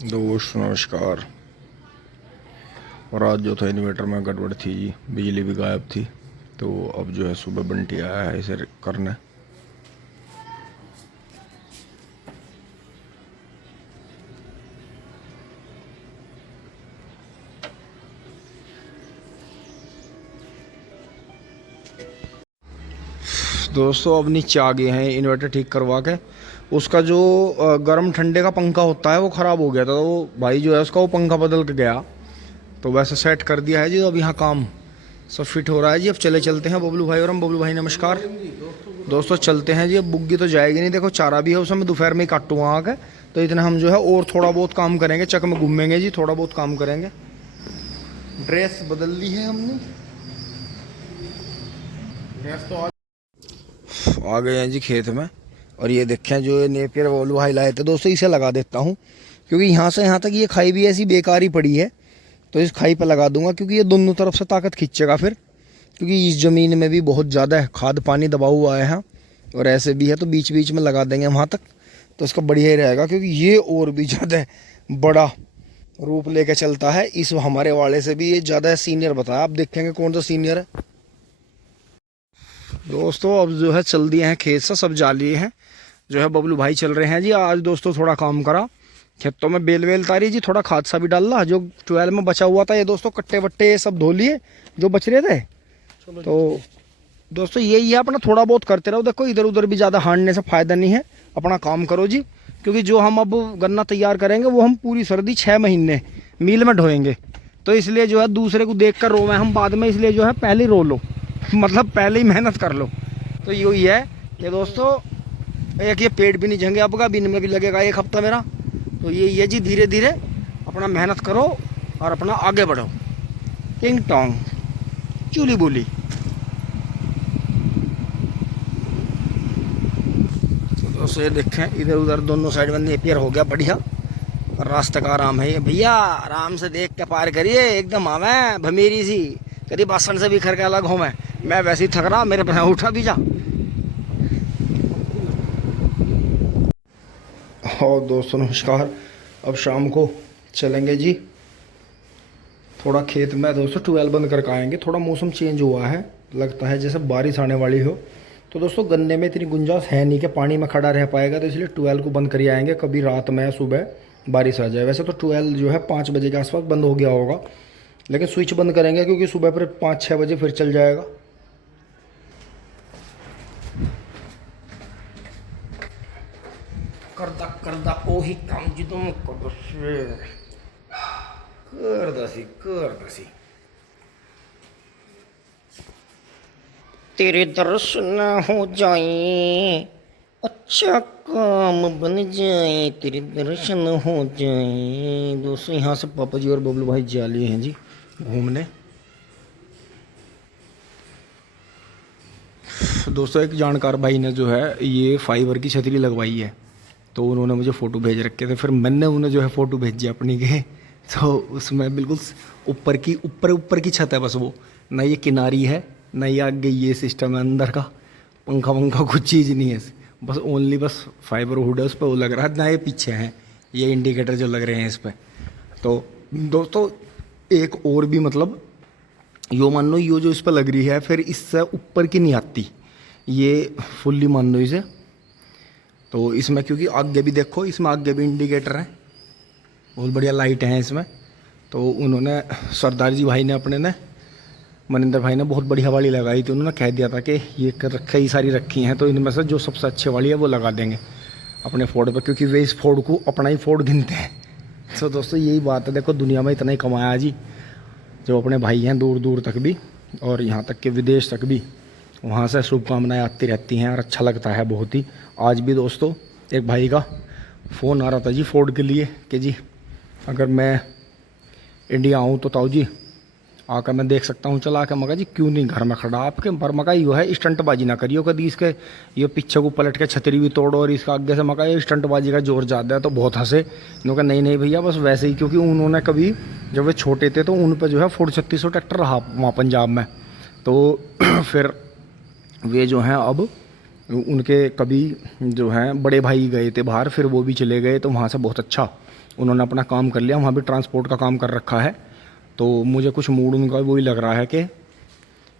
दोस्त नमस्कार। और आज जो था इन्वर्टर में गड़बड़ थी जी, बिजली भी गायब थी। तो अब जो है सुबह बंटी आया है इसे करने। दोस्तों अब नीचे आ गए हैं इन्वर्टर ठीक करवा के। उसका जो गर्म ठंडे का पंखा होता है वो ख़राब हो गया था, तो भाई जो है उसका वो पंखा बदल के गया। तो वैसे सेट कर दिया है जी। अब यहाँ काम सब फिट हो रहा है जी। अब चलते हैं बबलू भाई और हम। बबलू भाई नमस्कार। दोस्तों चलते हैं जी। अब बुग्गी तो जाएगी नहीं, देखो चारा भी है उसमें, दोपहर में ही काटूंगा आके। तो इतना हम जो है और थोड़ा बहुत काम करेंगे, चक में घूमेंगे जी, थोड़ा बहुत काम करेंगे। ड्रेस बदल ली है हमने। ड्रेस तो आ गए हैं जी खेत में। और ये देखें जो नेपियर बबलू भाई लाए थे दोस्तों, इसे लगा देता हूँ क्योंकि यहाँ से यहाँ तक ये खाई भी ऐसी बेकार ही पड़ी है। तो इस खाई पे लगा दूंगा क्योंकि ये दोनों तरफ से ताकत खींचेगा फिर, क्योंकि इस ज़मीन में भी बहुत ज़्यादा है, खाद पानी दबा हुआ है यहाँ और ऐसे भी है। तो बीच बीच में लगा देंगे वहाँ तक, तो इसका बढ़िया ही रहेगा क्योंकि ये और भी ज़्यादा बड़ा रूप लेके चलता है। इस हमारे वाले से भी ये ज़्यादा सीनियर बताया, आप देखेंगे कौन सा सीनियर है। दोस्तों अब जो है चल दिए हैं खेत से, सब जा लिए हैं। जो है बबलू भाई चल रहे हैं जी। आज दोस्तों थोड़ा काम करा खेतों में, बेल वेल तारी जी, थोड़ा खाद सा भी डाल रहा। जो 12 में बचा हुआ था ये दोस्तों कट्टे वट्टे सब धो लिए जो बच रहे थे। तो दोस्तों यही है अपना, थोड़ा बहुत करते रहो। देखो इधर उधर भी ज़्यादा हारने से फ़ायदा नहीं है, अपना काम करो जी। क्योंकि जो हम अब गन्ना तैयार करेंगे वो हम पूरी सर्दी 6 महीने मील में ढोएंगे। तो इसलिए जो है दूसरे को देख कर रोवें हम बाद में, इसलिए जो है पहले ही रो लो मतलब पहले ही मेहनत कर लो। तो यही है ये दोस्तों। एक ये पेड़ भी नहीं झंगे अब का, बिन में भी लगेगा 1 हफ्ता मेरा। तो यही है जी, धीरे धीरे अपना मेहनत करो और अपना आगे बढ़ो। टिंग टोंग चूली बोली। दोस्तों ये देखें इधर उधर दोनों साइड में नेपियर हो गया बढ़िया। और रास्ते का आराम है ये भैया, आराम से देख के पार करिए, एकदम आवे भमेरी सी कभी बासन से भी खर के अलग हो। मैं वैसे ही थक रहा, मेरे पे उठा भी जा। और दोस्तों नमस्कार। अब शाम को चलेंगे जी थोड़ा खेत में दोस्तों, 12 बंद करके आएंगे। थोड़ा मौसम चेंज हुआ है, लगता है जैसे बारिश आने वाली हो। तो दोस्तों गन्ने में इतनी गुंजाइश है नहीं कि पानी में खड़ा रह पाएगा, तो इसलिए 12 को बंद कर आएंगे। कभी रात में या सुबह बारिश आ जाए। वैसे तो 12 जो है 5 बजे के आसपास बंद हो गया होगा, लेकिन स्विच बंद करेंगे क्योंकि सुबह फिर 5-6 बजे फिर चल जाएगा। करदा ओही काम जी तुम कर दसी तेरे दर्शन हो जाए, अच्छा काम बन जाए, तेरे दर्शन हो जाए। दोस्तों यहाँ से पापा जी और बबलू भाई जा लिए हैं जी घूमने। दोस्तों एक जानकार भाई ने जो है ये फाइबर की छतरी लगवाई है, तो उन्होंने मुझे फ़ोटो भेज रखे थे। फिर मैंने उन्हें जो है फ़ोटो भेजी अपनी के। तो उसमें बिल्कुल ऊपर की छत है बस, वो ना ये किनारी है ना ये आगे ये सिस्टम है अंदर का, पंखा वंखा कुछ चीज़ नहीं है, बस ओनली बस फाइबर हुड है उस पर वो लग रहा है। ना ये पीछे हैं ये इंडिकेटर जो लग रहे हैं इस पर। तो दोस्तों एक और भी मतलब यो मान लो यो जो इस पर लग रही है फिर इससे ऊपर की नहीं आती, ये फुल्ली मान लो इसे। तो इसमें क्योंकि आगे भी देखो, इसमें आगे भी इंडिकेटर हैं, बहुत बढ़िया लाइट हैं इसमें। तो उन्होंने सरदार जी भाई ने अपने ने मनिंदर भाई ने बहुत बढ़िया वाली लगाई थी। उन्होंने कह दिया था कि ये कई सारी रखी हैं, तो इनमें से जो सबसे अच्छी वाली है वो लगा देंगे अपने फोर्ड पर, क्योंकि वे इस फोर्ड को अपना ही फोर्ड गिनते हैं। तो दोस्तों यही बात है, देखो दुनिया में इतना ही कमाया जी जो अपने भाई हैं दूर दूर तक भी, और यहाँ तक कि विदेश तक भी, वहाँ से शुभकामनाएं आती रहती हैं और अच्छा लगता है बहुत ही। आज भी दोस्तों एक भाई का फ़ोन आ रहा था जी फोर्ड के लिए कि जी अगर मैं इंडिया आऊँ तो ताऊ जी आकर मैं देख सकता हूँ चला के। मगा जी क्यों नहीं, घर में खड़ा आपके पर। मगा यो है स्टंटबाजी ना करियो कभी, इसके ये पीछे को पलट के छतरी भी तोड़ो और इसका आगे से। मगा ये स्टंटबाजी का जोर ज़्यादा है। तो बहुत हंसे, इन्होंने नहीं नहीं भैया बस वैसे ही, क्योंकि उन्होंने कभी जब वे छोटे थे तो उन पर जो है फोर्ड 3600 ट्रैक्टर रहा वहाँ पंजाब में। तो फिर वे जो हैं अब उनके कभी जो हैं बड़े भाई गए थे बाहर, फिर वो भी चले गए, तो वहाँ से बहुत अच्छा उन्होंने अपना काम कर लिया, वहाँ भी ट्रांसपोर्ट का काम कर रखा है। तो मुझे कुछ मूड उनका वही लग रहा है कि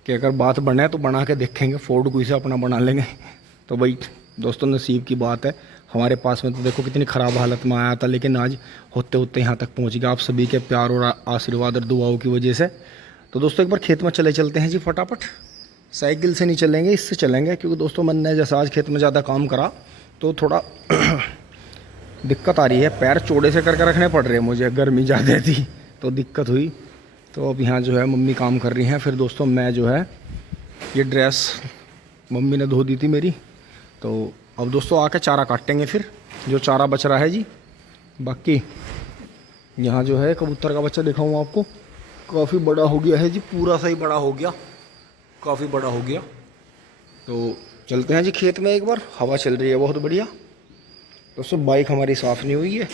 अगर बात बने तो बना के देखेंगे, फोर्ड कोई से अपना बना लेंगे। तो भाई दोस्तों नसीब की बात है, हमारे पास में तो देखो कितनी ख़राब हालत में आया था, लेकिन आज होते होते यहाँ तक पहुँच गया आप सभी के प्यार और आशीर्वाद और दुआओं की वजह से। तो दोस्तों एक बार खेत में चलते हैं जी फटाफट। साइकिल से नहीं चलेंगे, इससे चलेंगे, क्योंकि दोस्तों मैंने जैसा आज खेत में ज़्यादा काम करा तो थोड़ा दिक्कत आ रही है, पैर चौड़े से करके रखने पड़ रहे हैं मुझे, गर्मी ज़्यादा थी तो दिक्कत हुई। तो अब यहाँ जो है मम्मी काम कर रही हैं। फिर दोस्तों मैं जो है ये ड्रेस मम्मी ने धो दी थी मेरी, तो अब दोस्तों आके चारा काटेंगे, फिर जो चारा बच रहा है जी। बाकी यहाँ जो है कबूतर का बच्चा दिखाऊँ आपको, काफ़ी बड़ा हो गया है जी, पूरा सही बड़ा हो गया, काफ़ी बड़ा हो गया। तो चलते हैं जी खेत में एक बार, हवा चल रही है बहुत बढ़िया। दोस्तों बाइक हमारी साफ़ नहीं हुई है।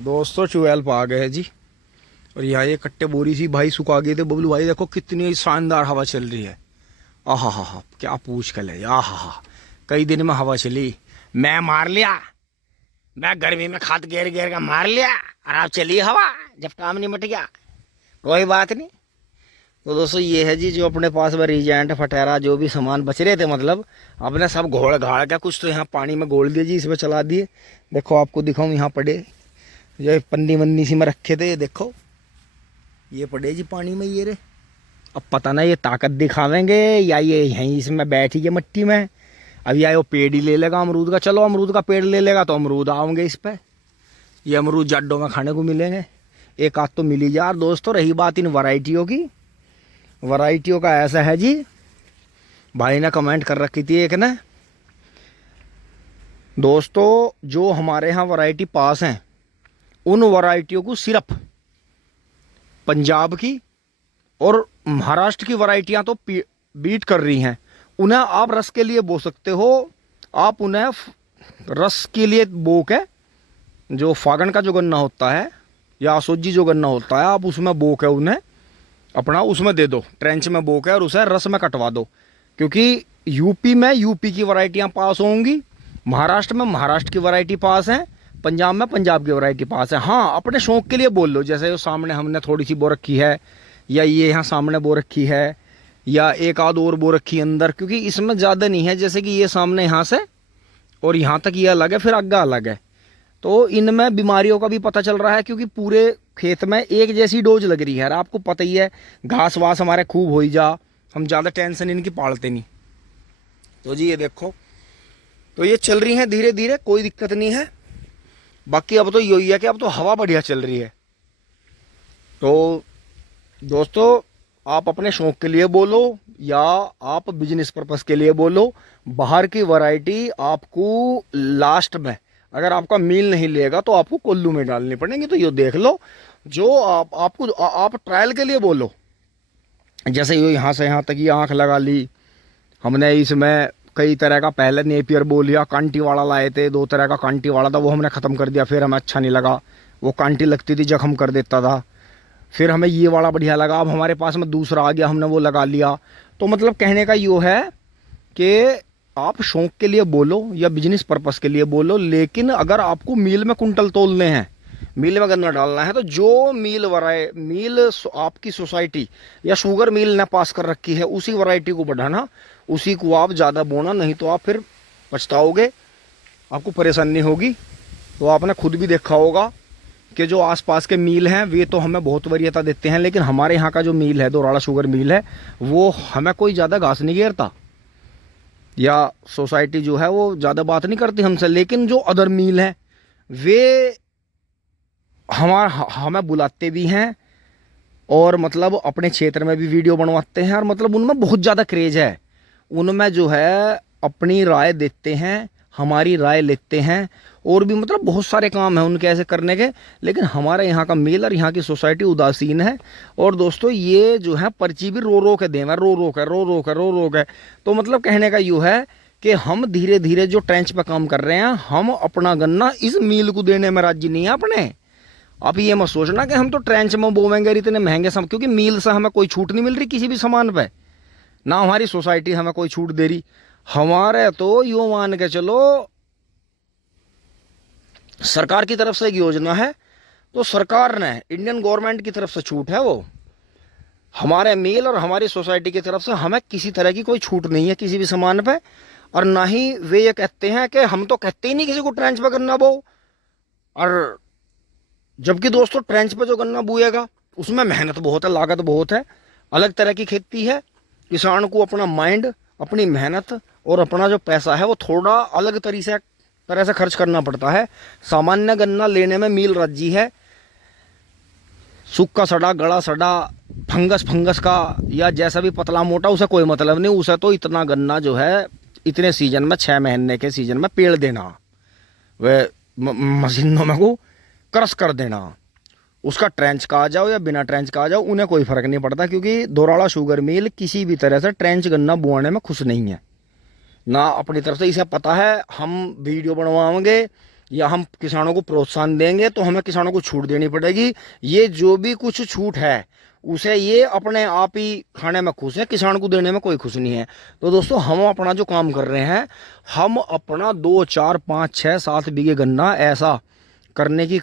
दोस्तों 12 पे आ गए हैं जी, और यहाँ ये कट्टे बोरी सी भाई सुखा गए थे। बबलू भाई देखो कितनी शानदार हवा चल रही है, आहा हा, क्या पूछ कर ले, आहा हा, कई दिन में हवा चली। मैं मार लिया, मैं गर्मी में खाद घेर घेर का मार लिया, और आप चली हवा जब काम नहीं मट गया, कोई बात नहीं। तो दोस्तों ये है जी जो अपने पास में रिजेंट फटेरा जो भी सामान बच रहे थे, मतलब अपने सब घोड़ घाड़ का कुछ तो यहाँ पानी में घोल दिए जी, इसमें चला दिए। देखो आपको दिखाऊँ, यहाँ पड़े जो पन्नी वन्नी सी में रखे थे, ये देखो ये पड़े जी पानी में ये रे। अब पता ना ये ताकत दिखावेंगे या ये यहीं इसमें बैठी है मिट्टी में। अब या वो पेड़ ही ले लेगा अमरूद का, चलो अमरूद का पेड़ ले लेगा तो अमरूद आओगे इस पे, ये अमरूद जड्डों में खाने को मिलेंगे, एक आध तो मिली जा। दोस्तों रही बात इन वैरायटियों की, वैरायटियों का ऐसा है जी, भाई ने कमेंट कर रखी थी एक ने, दोस्तों जो हमारे यहाँ वैरायटी पास हैं उन वैरायटियों को सिर्फ पंजाब की और महाराष्ट्र की वैरायटियां तो बीट कर रही हैं। उन्हें आप रस के लिए बो सकते हो, आप उन्हें रस के लिए बो के जो फागण का जो गन्ना होता है या आसोजी जो गन्ना होता है, आप उसमें बो के उन्हें अपना उसमें दे दो, ट्रेंच में बो के, और उसे रस में कटवा दो। क्योंकि यूपी में यूपी की वैरायटियां पास होंगी, महाराष्ट्र में महाराष्ट्र की वैरायटी पास है, पंजाब में पंजाब की वैरायटी पास है। हाँ अपने शौक के लिए बोल लो, जैसे जो सामने हमने थोड़ी सी बो रखी है, या ये यहाँ सामने बो रखी है, या एक आध और बो रखी अंदर, क्योंकि इसमें ज़्यादा नहीं है। जैसे कि ये सामने यहाँ से और यहाँ तक ये अलग है, फिर आगे अलग है, तो इनमें बीमारियों का भी पता चल रहा है, क्योंकि पूरे खेत में एक जैसी डोज लग रही है। आपको पता ही है घास वास हमारे खूब हो ही जा, हम ज़्यादा टेंशन इनकी पालते नहीं। तो जी ये देखो, तो ये चल रही है धीरे धीरे, कोई दिक्कत नहीं है। बाकी अब तो यही है कि अब तो हवा बढ़िया चल रही है। तो दोस्तों आप अपने शौक के लिए बोलो या आप बिजनेस पर्पस के लिए बोलो, बाहर की वैरायटी आपको लास्ट में अगर आपका मील नहीं लेगा तो आपको कोल्लू में डालनी पड़ेगी। तो ये देख लो, जो आपको आप ट्रायल के लिए बोलो, जैसे ये यहाँ से यहाँ तक ये आँख लगा ली हमने, इसमें कई तरह का पहले नेपियर बो लिया, कांटी वाला लाए थे, 2 तरह का कांटी वाला था, वो हमने ख़त्म कर दिया, फिर हमें अच्छा नहीं लगा, वो कांटी लगती थी जख्म कर देता था। फिर हमें ये वाला बढ़िया लगा, अब हमारे पास में दूसरा आ गया, हमने वो लगा लिया। तो मतलब कहने का ये है कि आप शौक के लिए बोलो या बिजनेस पर्पस के लिए बोलो, लेकिन अगर आपको मील में कुंटल तोलने हैं, मील में गन्ना डालना है, तो जो मील आपकी सोसाइटी या शुगर मिल ने पास कर रखी है उसी वैरायटी को बढ़ाना, उसी को आप ज़्यादा बोना, नहीं तो आप फिर पछताओगे, आपको परेशानी होगी। तो आपने खुद भी देखा होगा कि जो आसपास के मील हैं वे तो हमें बहुत वरीयता देते हैं, लेकिन हमारे यहाँ का जो मील है, दोराड़ा शुगर मिल है, वो हमें कोई ज़्यादा घास नहीं घेरता, या सोसाइटी जो है वो ज़्यादा बात नहीं करती हमसे। लेकिन जो अदर मील हैं वे हमें बुलाते भी हैं, और मतलब अपने क्षेत्र में भी वीडियो बनवाते हैं, और मतलब उनमें बहुत ज़्यादा क्रेज है, उनमें जो है अपनी राय देते हैं, हमारी राय लेते हैं, और भी मतलब बहुत सारे काम हैं उनके ऐसे करने के। लेकिन हमारे यहाँ का मील और यहाँ की सोसाइटी उदासीन है। और दोस्तों ये जो है पर्ची भी रो रो के दें, रो के। तो मतलब कहने का यूँ है कि हम धीरे धीरे जो ट्रेंच पे काम कर रहे हैं, हम अपना गन्ना इस मील को देने में राजी नहीं है अपने। आप ये मत सोचना कि हम तो ट्रेंच में बोवेंगे इतने महंगे क्योंकि मील से हमें कोई छूट नहीं मिल रही किसी भी सामान पे, ना हमारी सोसाइटी हमें कोई छूट दे रही। हमारे तो यूँ मान के चलो सरकार की तरफ से एक योजना है, तो सरकार ने, इंडियन गवर्नमेंट की तरफ से छूट है वो, हमारे मिल और हमारी सोसाइटी की तरफ से हमें किसी तरह की कोई छूट नहीं है किसी भी सामान पे। और ना ही वे ये कहते हैं कि हम तो कहते ही नहीं किसी को ट्रेंच पे गन्ना बो। और जबकि दोस्तों ट्रेंच पे जो गन्ना बोएगा उसमें मेहनत बहुत है, लागत बहुत है, अलग तरह की खेती है। किसान को अपना माइंड, अपनी मेहनत और अपना जो पैसा है वो थोड़ा अलग तरह से खर्च करना पड़ता है। सामान्य गन्ना लेने में मील राजी है। सूखा सड़ा, गड़ा सड़ा, फंगस का या जैसा भी पतला मोटा, उसे कोई मतलब नहीं। उसे तो इतना गन्ना जो है इतने सीजन में, 6 महीने के सीजन में पेड़ देना, वह मशीनों में को क्रश कर देना। उसका ट्रेंच का आ जाओ या बिना ट्रेंच का आ जाओ, उन्हें कोई फर्क नहीं पड़ता, क्योंकि दोराड़ा शुगर मिल किसी भी तरह से ट्रेंच गन्ना बुआने में खुश नहीं है ना अपनी तरफ से। इसे पता है हम वीडियो बनवाएंगे या हम किसानों को प्रोत्साहन देंगे तो हमें किसानों को छूट देनी पड़ेगी। ये जो भी कुछ छूट है उसे ये अपने आप ही खाने में खुश है, किसान को देने में कोई खुश नहीं है। तो दोस्तों हम अपना जो काम कर रहे हैं, हम अपना 2, 4, 5, 6, 7 बीघे गन्ना ऐसा करने की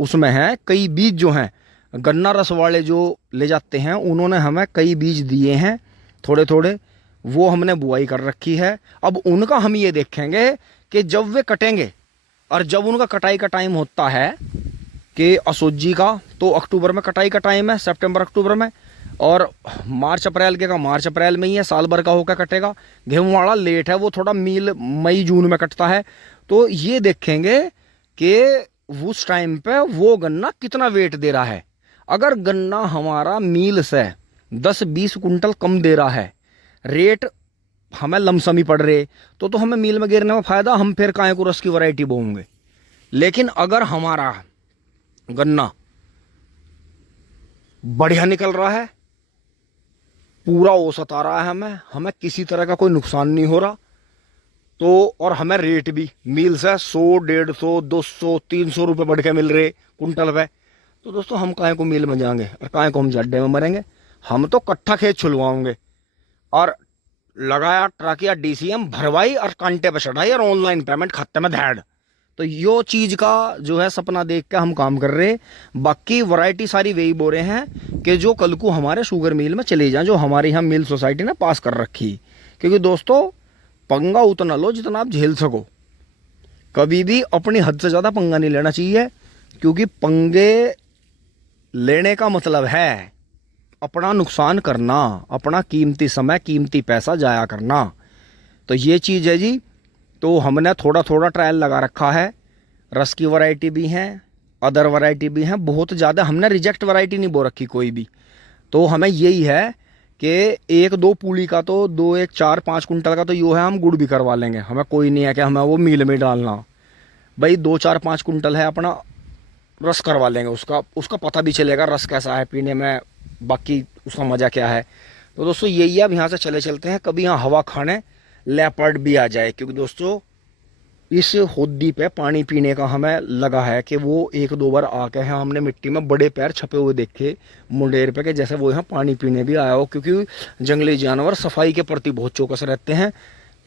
उसमें है। कई बीज जो हैं गन्ना रस वाले जो ले जाते हैं, उन्होंने हमें कई बीज दिए हैं थोड़े थोड़े, वो हमने बुआई कर रखी है। अब उनका हम ये देखेंगे कि जब वे कटेंगे और जब उनका कटाई का टाइम होता है कि असोजी का, तो अक्टूबर में कटाई का टाइम है, सितंबर अक्टूबर में, और मार्च अप्रैल के का मार्च अप्रैल में ही है, साल भर का होकर कटेगा। गेहूं वाला लेट है, वो थोड़ा मई जून में कटता है। तो ये देखेंगे कि उस टाइम पे वो गन्ना कितना वेट दे रहा है। अगर गन्ना हमारा मील से 10-20 कुंटल कम दे रहा है, रेट हमें लमसमी पड़ रहे, तो हमें मील में गिरने में फायदा, हम फिर काहे को रस की वैरायटी बोएंगे। लेकिन अगर हमारा गन्ना बढ़िया निकल रहा है, पूरा औसत आ रहा है, हमें किसी तरह का कोई नुकसान नहीं हो रहा, तो और हमें रेट भी मील से 100, 150, 200, 300 रुपये बढ़ के मिल रहे कुंटल पे, तो दोस्तों हम काहे को मील में जाएंगे और काहे को हम जड्डे में मरेंगे। हम तो कट्ठा खेत छुलवाओगे और लगाया ट्रक या डीसीएम भरवाई और कांटे पे चढ़ाई और ऑनलाइन पेमेंट खाते में धैड। तो यो चीज़ का जो है सपना देख के हम काम कर रहे। बाकी वैरायटी सारी वही बो रहे हैं कि जो कल को हमारे शुगर मिल में चले जाएं, जो हमारे यहाँ मिल सोसाइटी ने पास कर रखी। क्योंकि दोस्तों पंगा उतना लो जितना आप झेल सको, कभी भी अपनी हद से ज़्यादा पंगा नहीं लेना चाहिए, क्योंकि पंगे लेने का मतलब है अपना नुकसान करना, अपना कीमती समय, कीमती पैसा जाया करना। तो ये चीज़ है जी। तो हमने थोड़ा थोड़ा ट्रायल लगा रखा है। रस की वैरायटी भी हैं, अदर वैरायटी भी हैं, बहुत ज़्यादा हमने रिजेक्ट वैरायटी नहीं बो रखी कोई भी। तो हमें यही है कि 1-2 पूली का तो 2, 1, 4, 5 कुंटल का तो यो है, हम गुड़ भी करवा लेंगे। हमें कोई नहीं है कि हमें वो मील में डालना, भाई 2, 4, 5 कुंटल है, अपना रस करवा लेंगे। उसका पता भी चलेगा रस कैसा है पीने में, बाकी उसका मज़ा क्या है। तो दोस्तों यही है। अब यहाँ से चले चलते हैं, कभी यहाँ हवा खाने लेपर्ड भी आ जाए, क्योंकि दोस्तों इस होदी पे पानी पीने का हमें लगा है कि वो 1-2 बार आके हैं, हमने मिट्टी में बड़े पैर छपे हुए देखे मुंडेर पे, कि जैसे वो यहाँ पानी पीने भी आया हो। क्योंकि जंगली जानवर सफाई के प्रति बहुत चौकस रहते हैं।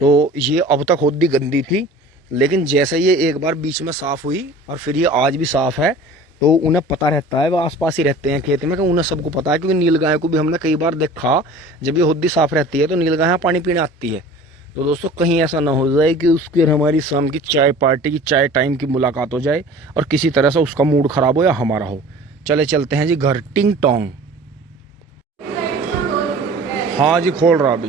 तो ये अब तक होदी गंदी थी, लेकिन जैसे ये एक बार बीच में साफ़ हुई और फिर ये आज भी साफ़ है, तो उन्हें पता रहता है, वो आसपास ही रहते हैं खेत में, कि उन्हें सबको पता है। क्योंकि नीलगाय को भी हमने कई बार देखा, जब ये होदी साफ़ रहती है तो नीलगाय पानी पीने आती है। तो दोस्तों कहीं ऐसा ना हो जाए कि उसके हमारी शाम की चाय पार्टी की, चाय टाइम की मुलाकात हो जाए और किसी तरह से उसका मूड ख़राब हो या हमारा हो। चले चलते हैं जी घर। टिंग टोंग। हाँ जी, खोल रहा अभी।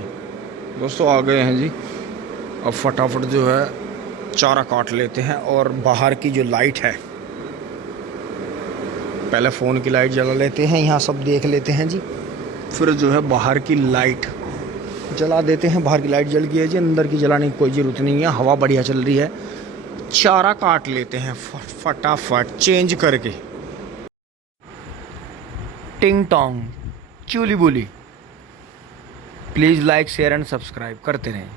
दोस्तों आ गए हैं जी। अब फटाफट जो है चारा काट लेते हैं। और बाहर की जो लाइट है, पहले फ़ोन की लाइट जला लेते हैं, यहाँ सब देख लेते हैं जी, फिर जो है बाहर की लाइट जला देते हैं। बाहर की लाइट जल गई है जी, अंदर की जलाने की कोई ज़रूरत नहीं है, हवा बढ़िया चल रही है। चारा काट लेते हैं फटाफट चेंज करके। टिंग टोंग चूली बोली। Please like, share and subscribe करते रहें।